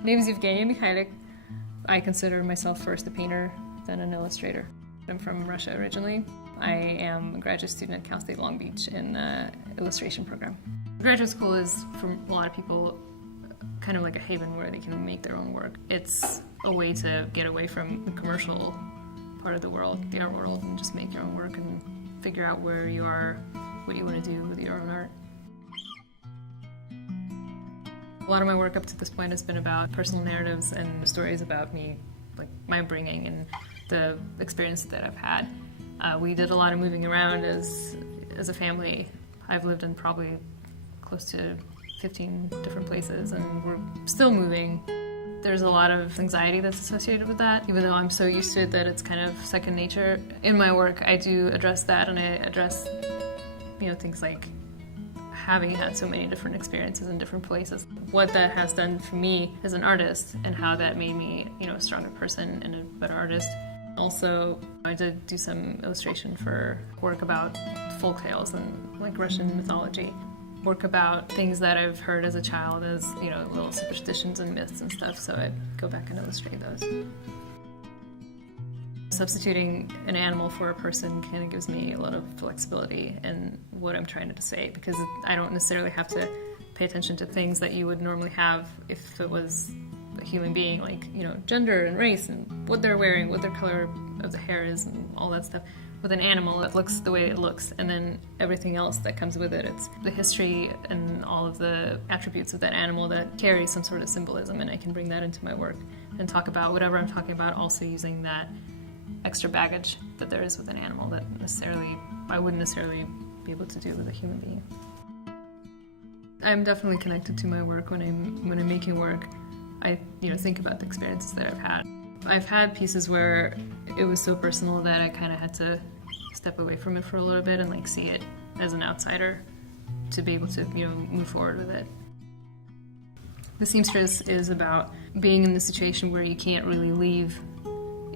My name is Yevgeniya Mikhailik. I consider myself first a painter, then an illustrator. I'm from Russia originally. I am a graduate student at Cal State Long Beach in the illustration program. Graduate school is, for a lot of people, kind of like a haven where they can make their own work. It's a way to get away from the commercial part of the world, the art world, and just make your own work and figure out where you are, what you want to do with your own art. A lot of my work up to this point has been about personal narratives and stories about me, like my upbringing and the experience that I've had. We did a lot of moving around as a family. I've lived in probably close to 15 different places, and we're still moving. There's a lot of anxiety that's associated with that, even though I'm so used to it that it's kind of second nature. In my work, I do address that, and I address, things like having had so many different experiences in different places. What that has done for me as an artist, and how that made me, a stronger person and a better artist. Also, I did do some illustration for work about folktales and like Russian mythology. Work about things that I've heard as a child as, little superstitions and myths and stuff, so I'd go back and illustrate those. Substituting an animal for a person kind of gives me a lot of flexibility in what I'm trying to say, because I don't necessarily have to pay attention to things that you would normally have if it was a human being, like, gender and race and what they're wearing, what their color of the hair is and all that stuff. With an animal, it looks the way it looks, and then everything else that comes with it. It's the history and all of the attributes of that animal that carry some sort of symbolism, and I can bring that into my work and talk about whatever I'm talking about, also using that extra baggage that there is with an animal that I wouldn't necessarily be able to do with a human being. I'm definitely connected to my work when I'm making work. I think about the experiences that I've had. I've had pieces where it was so personal that I kind of had to step away from it for a little bit and see it as an outsider to be able to move forward with it. The Seamstress is about being in the situation where you can't really leave,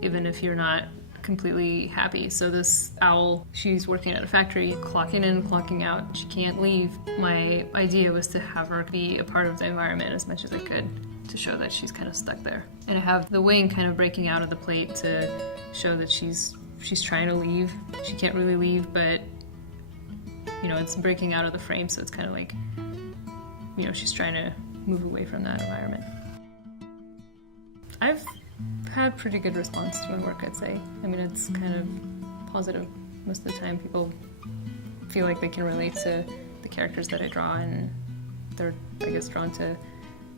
even if you're not completely happy. So this owl, she's working at a factory, clocking in, clocking out. She can't leave. My idea was to have her be a part of the environment as much as I could, to show that she's kind of stuck there. And I have the wing kind of breaking out of the plate to show that she's trying to leave. She can't really leave, but it's breaking out of the frame, so it's kind of like, she's trying to move away from that environment. I've had pretty good response to my work, I'd say. It's kind of positive. Most of the time people feel like they can relate to the characters that I draw, and they're, I guess, drawn to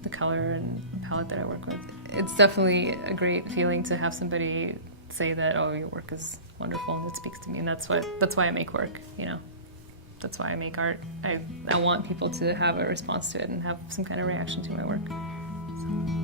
the color and palette that I work with. It's definitely a great feeling to have somebody say that, oh, your work is wonderful and it speaks to me, and that's why I make work, That's why I make art. I want people to have a response to it and have some kind of reaction to my work. So.